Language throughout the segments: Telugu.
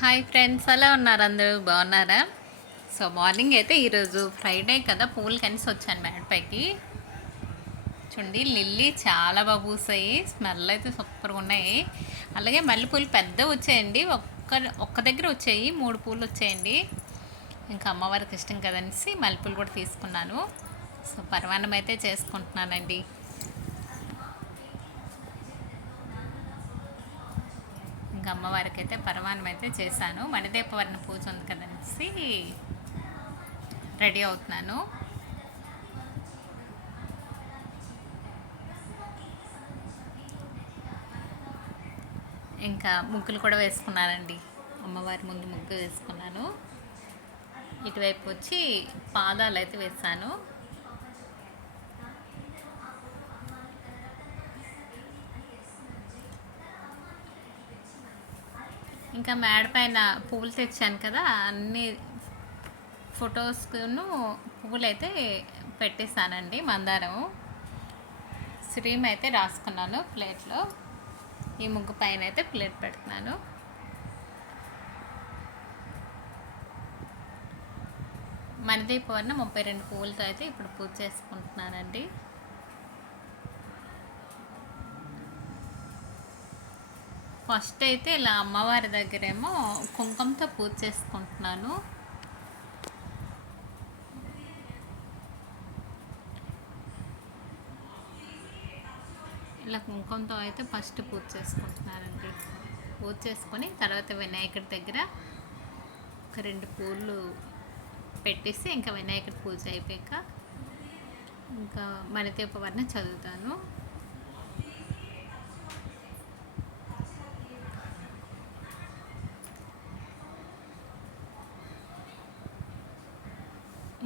హాయ్ ఫ్రెండ్స్ ఎలా ఉన్నారు అందరూ? బాగున్నారా? సో మార్నింగ్ అయితే ఈరోజు ఫ్రైడే కదా పూలు కనిసి వచ్చాను మేడపైకి చూడండి లిల్లీ చాలా బాగా పూసాయి స్మెల్ అయితే సూపర్గా ఉన్నాయి. అలాగే మల్లెపూలు పెద్ద వచ్చాయండి ఒక్క ఒక్క దగ్గర వచ్చాయి మూడు పూలు వచ్చాయండి. ఇంకా అమ్మవారికి ఇష్టం కదనేసి మల్లెపూలు కూడా తీసుకున్నాను. సో పరమాన్నం అయితే చేసుకుంటున్నానండి. ఇంకా అమ్మవారికి అయితే పరమాన్నం అయితే చేశాను. మణిదీపవర్ణ పూజ ఉంది కదనేసి రెడీ అవుతున్నాను. ఇంకా ముగ్గులు కూడా వేసుకున్నానండి అమ్మవారి ముందు ముగ్గు వేసుకున్నాను. ఇటువైపు వచ్చి పాదాలు అయితే వేసాను ఇంకా మేడ పైన పువ్వులు తెచ్చాను కదా అన్ని ఫొటోస్ను పువ్వులు అయితే పెట్టేశానండి మందారం. స్ట్రీమ్ అయితే రాసుకున్నాను ప్లేట్లో. ఈ ముగ్గు పైన అయితే ప్లేట్ పెడుతున్నాను. మణిదీపవర్ణ ముప్పై రెండు పువ్వులతో అయితే ఇప్పుడు పూజ చేసుకుంటున్నానండి. ఫస్ట్ అయితే ఇలా అమ్మవారి దగ్గరేమో కుంకుమతో పూజ చేసుకుంటున్నాను. ఇలా కుంకుమతో అయితే ఫస్ట్ పూజ చేసుకుంటున్నానండి. పూజ చేసుకొని తర్వాత వినాయకుడి దగ్గర ఒక రెండు పూలు పెట్టేసి ఇంకా వినాయకుడి పూజ అయిపోయాక ఇంకా మణిదీపవర్ణ చదువుతాను.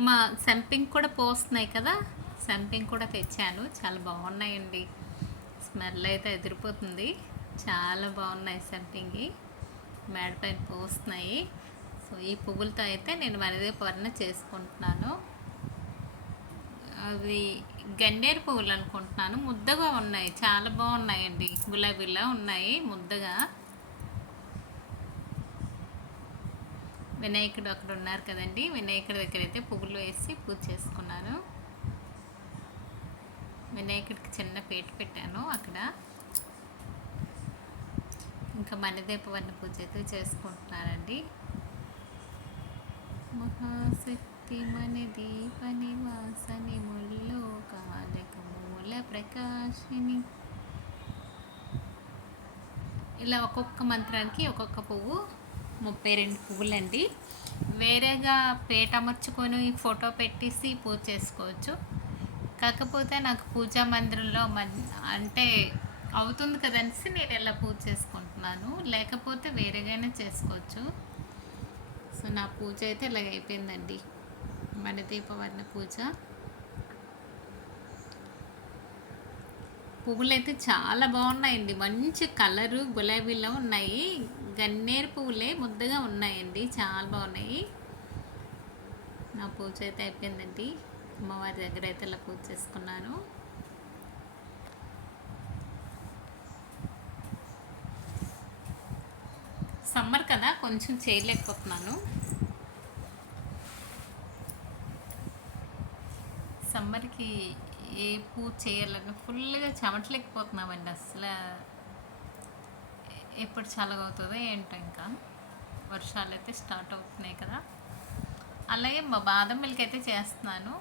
మా సంపింగ్ కూడా పోస్తున్నాయి కదా. సంపింగ్ కూడా తెచ్చాను. చాలా బాగున్నాయండి. స్మెల్ అయితే ఎదిరిపోతుంది. చాలా బాగున్నాయి సంపింగి. మేడపైన పోస్తున్నాయి. సో ఈ పువ్వులతో అయితే నేను మనదే పొరణ చేసుకుంటున్నాను. అవి గన్నేరు పువ్వులు అనుకుంటున్నాను. ముద్దగా ఉన్నాయి. చాలా బాగున్నాయండి. గులాబీలా ఉన్నాయి ముద్దగా. వినాయకుడు అక్కడ ఉన్నారు కదండి. వినాయకుడి దగ్గర అయితే పువ్వులు వేసి పూజ చేసుకున్నాను వినాయకుడికి చిన్న పేట పెట్టాను అక్కడ. ఇంకా మణిదీపవర్ణ పూజ అయితే చేసుకుంటున్నానండి మహాశక్తి మణి దీప నివాసని ముల్లో కాలక మూల ప్రకాశిని. ఇలా ఒక్కొక్క మంత్రానికి ఒక్కొక్క పువ్వు ముప్పై రెండు పువ్వులండి. వేరేగా పేట అమర్చుకొని ఫోటో పెట్టేసి పూజ చేసుకోవచ్చు. కాకపోతే నాకు పూజా మందిరంలో అంటే అవుతుంది కదనేసి నేను ఇలా పూజ చేసుకుంటున్నాను. లేకపోతే వేరేగానే చేసుకోవచ్చు. సో నా పూజ అయితే ఇలాగ అయిపోయిందండి. మణిదీపవర్ణ పూజ. పువ్వులు అయితే చాలా బాగున్నాయండి. మంచి కలరు గులాబీలో ఉన్నాయి. గన్నేరు పువ్వులే ముద్దగా ఉన్నాయండి. చాలా బాగున్నాయి. నా పూజ అయితే అయిపోయిందండి. అమ్మవారి దగ్గర అయితే ఇలా పూజ చేసుకున్నాను. సమ్మర్ కదా కొంచెం చేయలేకపోతున్నాను. సమ్మర్కి ఏ పూజ చేయాలని ఫుల్గా చెమటలేకపోతున్నామండి అసలు. ఎప్పుడు చల్లగవుతుందో ఏంటో ఇంకా. వర్షాలు అయితే స్టార్ట్ అవుతున్నాయి కదా. అలాగే మా బాదం మిల్క్ అయితే చేస్తున్నాను.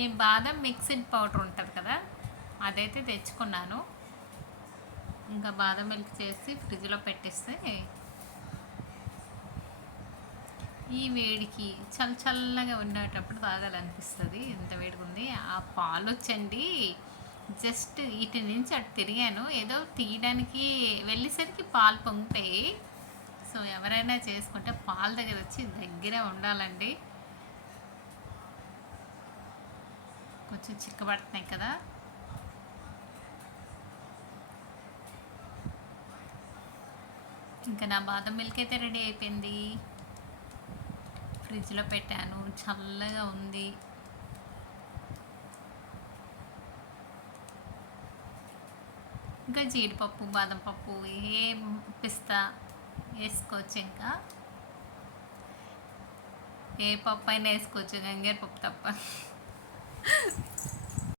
ఈ బాదం మిక్సిడ్ పౌడర్ ఉంటుంది కదా అదైతే తెచ్చుకున్నాను. ఇంకా బాదం మిల్క్ చేసి ఫ్రిడ్జ్లో పెట్టేస్తే ఈ వేడికి చల్ల చల్లగా ఉండేటప్పుడు తాగాలనిపిస్తుంది. ఎంత వేడిగా ఉంది ఆ పాలు వచ్చండి జస్ట్ ఇటు నుంచి అటు తిరిగాను. ఏదో తీయడానికి వెళ్ళేసరికి పాలు పొంగిపోయి సో ఎవరైనా చేసుకుంటే పాల దగ్గర వచ్చి దగ్గరే ఉండాలండి. కొంచెం చిక్కబడుతున్నాయి కదా. ఇంకా నా బాదం మిల్క్ అయితే రెడీ అయిపోయింది. ఫ్రిడ్జ్లో పెట్టాను. చల్లగా ఉంది. ఇంకా జీడిపప్పు బాదం పప్పు ఏ పిస్తా వేసుకోవచ్చు ఇంకా. ఏ పప్పు అయినా వేసుకోవచ్చు గంగేరు పప్పు తప్ప.